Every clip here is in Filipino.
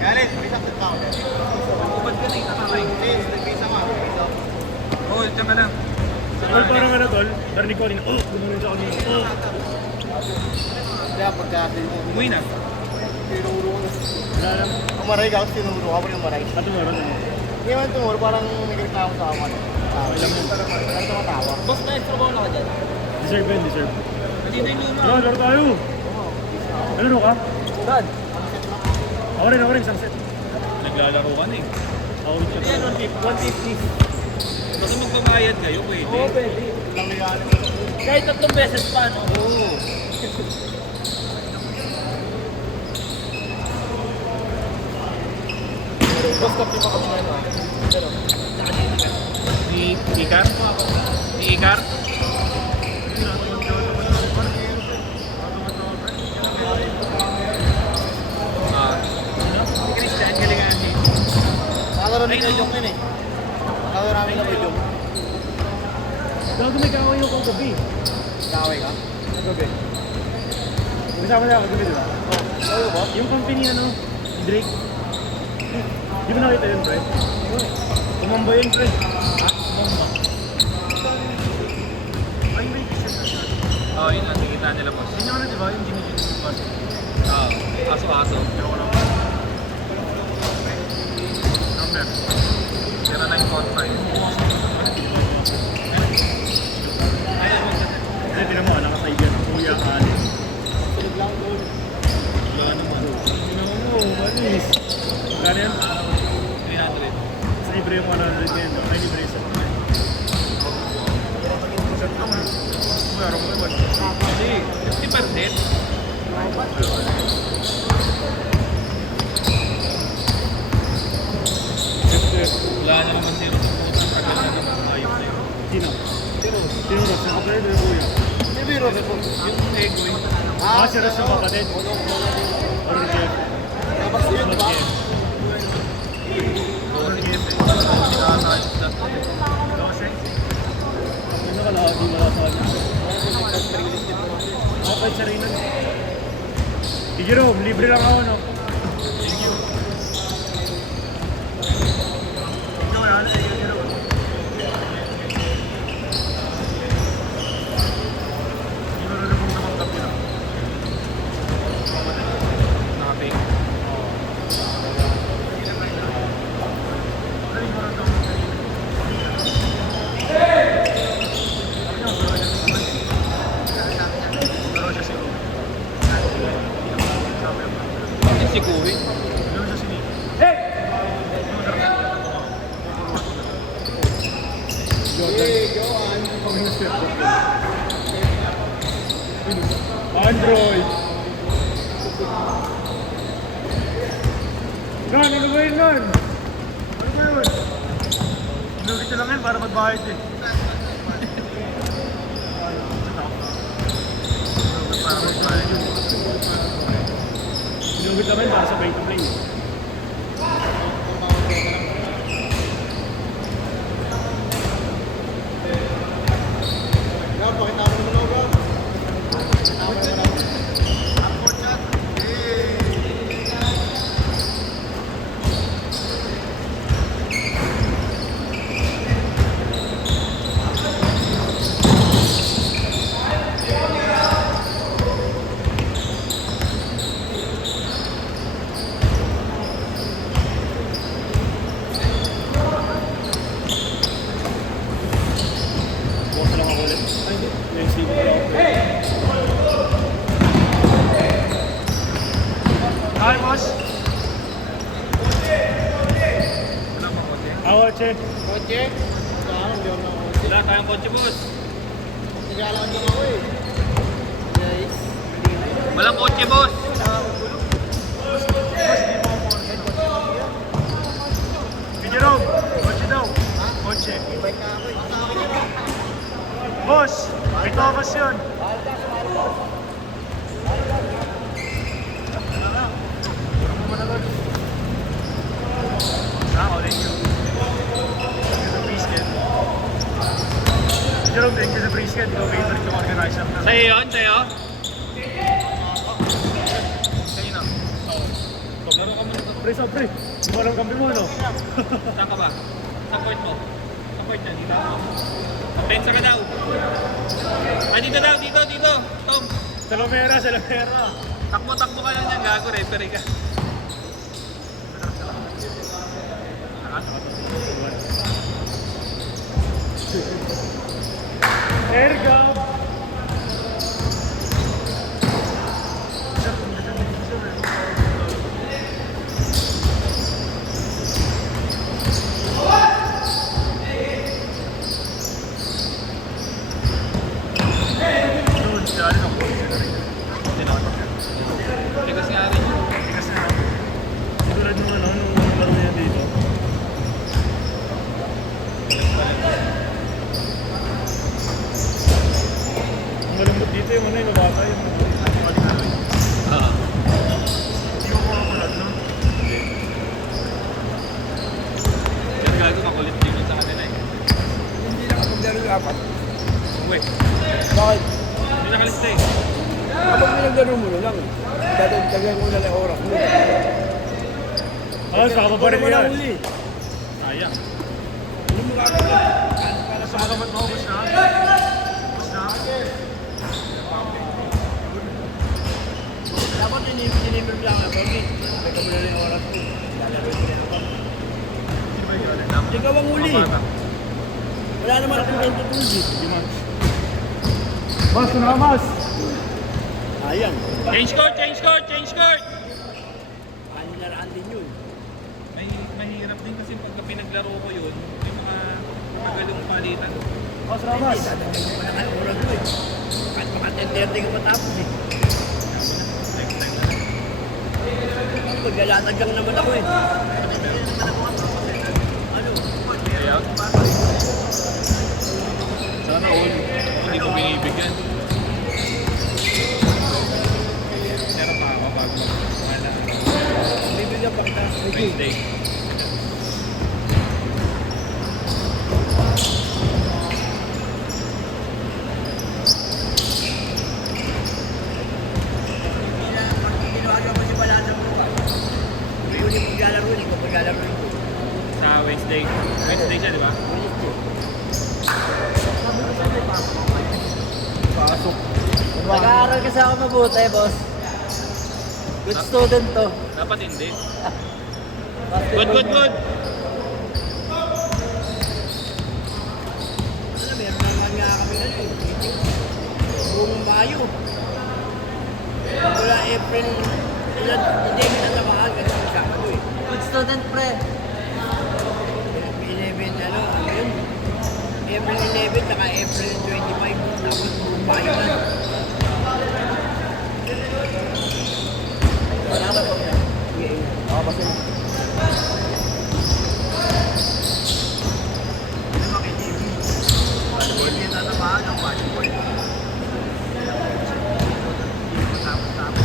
Galit, isang sa tao. Ubad ka na yung nakakain. Nag-visa nga. Oo, dyan ka lang. Tol, parang ano tol, narinig ko kanina, gumanon siya kanina. Kaya pagka Umuwi na. tinuro ko. Wala lang. Umaray ka, tapos tinuro ka pa rin umaray. Katumaro na. Hindi man tumuro, parang nagreklamo sa ako. Alam mo. Parang tumatawa. Boss, na-extrabaho na ka dyan. Deserve yan, deserve. Hindi na yung luma. Tara, laro tayo. Ano ka? Saan? Ako rin, isang set. Naglalaro ka na eh. Ako rin siya. Yan, 150. Basta magbabayad kayo, pwede. Oo, pwede. Lang regalo. Kahit 3 beses pa, no? Oo. Boss, kapi pa kami na ano. Pero, ni Ikar? Ni Ikar? Si Christian, galingan ni. Nakalaro ni Ay, Kuya Jong yun eh. Nakalaro namin na Kuya Jong. Gago may kaway yung kagabi. Kaway ka? Kagabi. Kasama na ako kagabi, di ba? Oo ba? Yung company ano, Drake. Di ba nakita yun, pre? Tumamba yun, pre. Ha? Bomba. Ay, may t-shirt na siya. Oo, yun ang nakikita nila, boss. Yun yung ano, di ba? Yung ginigil yung bus. Oo, aso-aso. Ewan ko lang. Number. 0945. Kasi tinan mo, nakasaigan. Kuya, Alex. Tulog lang doon. Wala naman. Tinan mo, manis. Kano yan? 300. Sa libre yung 100 ngayon. Ay, libre yung 100. Meron ko naman. Kasi 50%. Wala na naman zero sa puto. Tagal na naman. Ayok na yun. Sino? Sino Ross? Yung kapatid o yung kuya? Hindi biro sa po. Yung ego yun. Ah, si Ross yung kapatid. Or Jeff? Labas yun, di ba? Or Jeff? Sinasayos na. Dose? Ang nakalagi wala sa kanya. Ako kahit sa Reynan. Si Jerome, libre lang ako, no? Thank you. Ikaw na, ano sa'yo, Jerome? Hindi mo rin mong tumanggap yun, ah. Nakaping. Ano yung marang tumanggap sa Reynan? Ano, bro, siya si Kuman. Bro, siya si Kuman. Sabi ako. Bakit si Kuwi? Bro, siya si Nick. Android! Nan, ano ba yun, Nan? Ano ba yun? Inugit na lang yan para magbayad eh. Inugit naman para sa pay to play. Gab, pakita mo naman ako, Gab. Pakita mo naman ako. Bukas lang ako ulit. Ay, hindi. Next week na lang ako. Hi, boss! Wala pa kotse. Awa, che. Kotse? Saan? Hindi ako na kotse. Wala tayong kotse, boss. Nagalakan lang ako eh. Guys. Walang kotse, boss. Si Jerome, kotse daw. Kotse. Bike na ako eh. Boss, may Thomas yun. Thank you. Jerome, thank you sa brisket. Ikaw favorite yung organizer na. Sa'yo yun? Sa'yo? Sa'yo na. Laro ka muna. Pre, Sobre. Hindi mo alam kampi mo, no? Saan ka ba? Saan court mo? Saan court yan? Dito ako. Pensa ka daw. Ay, dito daw, dito. Tom. Sa Lomera. Takbo ka lang yan, gago, referee ka. There you go. Tigas nga rin yun. Tulad nung nung laro niya dito. Ang malambot dito yung yung nabata yung Oo. hindi ko makakulat, no? Pero gago, makulit din yun sa kanila eh. Hindi nakapaglaro yung apat. Uwe, Bakit? hindi nakalista eh. Kapag pinaglaro mo na lang, dadagdagan mo na lang oras mo. Sama pa rin Wala yan. huli. Sayang. Hindi mo kakagawa. Sa mga gamat mo, bus na. Dapat dinimim lang ako. Bakit? Dadagdagan mo na lang yung oras mo. Lalaro mo na ako. Ikaw ang huli. Wala naman akong ganito tulad. Mas na mas. Ayang. Change court! Kanilaraan din yun. Mahirap din kasi pagka pinaglaro ko yun, may mga magalong palitan. Mas na mas. Dadagdagan mo na lang oras mo eh. Kahit mga 10:30 ka matapos eh. Next time na lang. Maglalatag lang naman ako eh. Ano? Kaya, sana all. Hindi ko binibigyan. Pero makakapag mag-wala. Bibigyan pa kita. Wednesday. Ginawa mo si Balata mo pa. Yung huli maglalaro, hindi ko maglalaro ito. Sa Wednesday. Wednesday siya, di ba? Pasok. Nag-aaral kasi ako mabuti, boss. Good student to. Dapat hindi. Basketball Good. Ano, meron naman nga kami na yun. Buong Mayo. Mula April, hindi kami natamaan kasi kasama ko eh. Good student, pre. 11, ano yun? April 11, saka April 25, tapos buong Mayo na. Wala ka po yan. Oo, kasi Ano makitibig? Hindi natamaan ang volleyball. Tapos.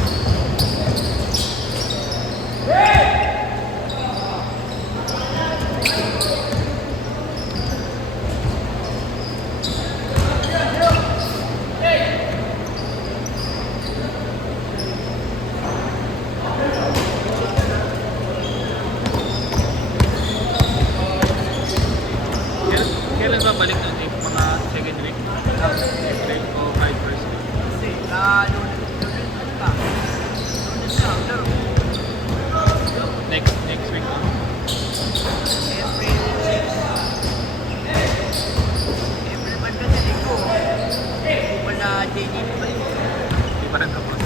Kailan ba balik ng tape? Mga second week? April o kahit first week? Kasi, lunes pa. Lunes na, laro. Next week no? April 6. April 5 kasi linggo. Wala JD pa rin. Di pa rin tapos.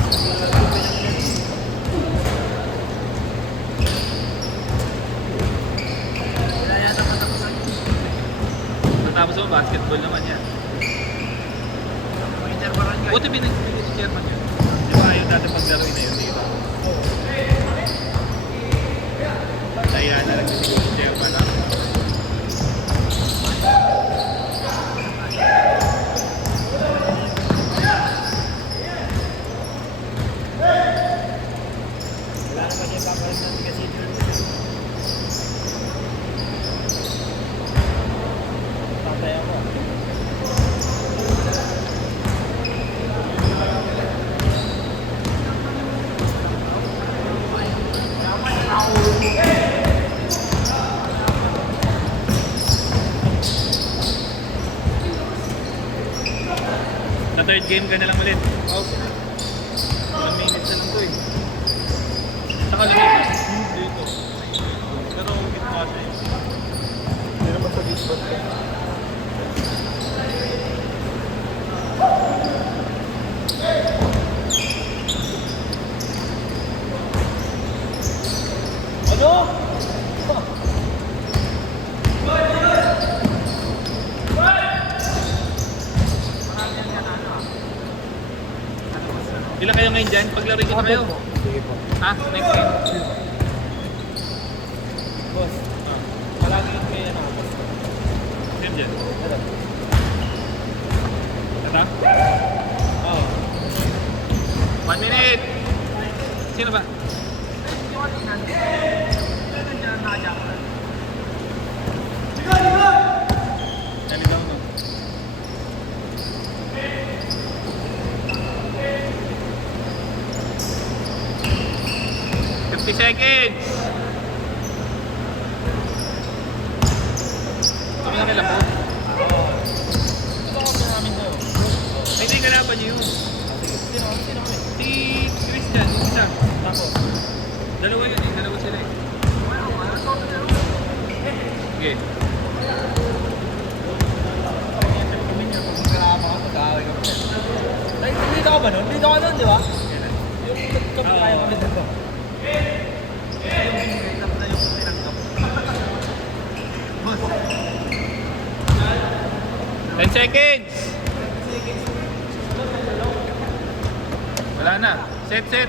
Wala yata matapusan. Matapos mo, basketball naman yan. Winter barangay. Buti binigay si chairman yun. Di ba yung dati paglaro na yun dito? Kaya na lang si chairman na. Wala naman yung papalit natin kasi yun. tatay ako. third game ka na lang ulit. Oh. 1 minute na lang to eh. Saka lang dito. Pero gitna siya eh. Hindi naman sa baseball. Ano? Ilan kayo ngayon dyan? Paglaro ko kayo. Sige po. Ha? Next game. Boss, palagi yung may ano, boss. Game dyan. Ano? Tata? Oo. 1 minute! Sino ba? Dali daw, no? Seconds! Kami na nila po. Ito kami namin sa'yo. Ay, hindi kalaban niyo yun. Sino kami? Si Christian, yung isa. Tapos, Dalawa yun eh, dalawa sila eh. Sige. kami niya, kung magkakama ka, mag-aaway ka pa. Ay, dito ka ba nun? Dito ka nun, di ba? Yung kapitayan kami dito. 10 seconds! Wala na. Set, set.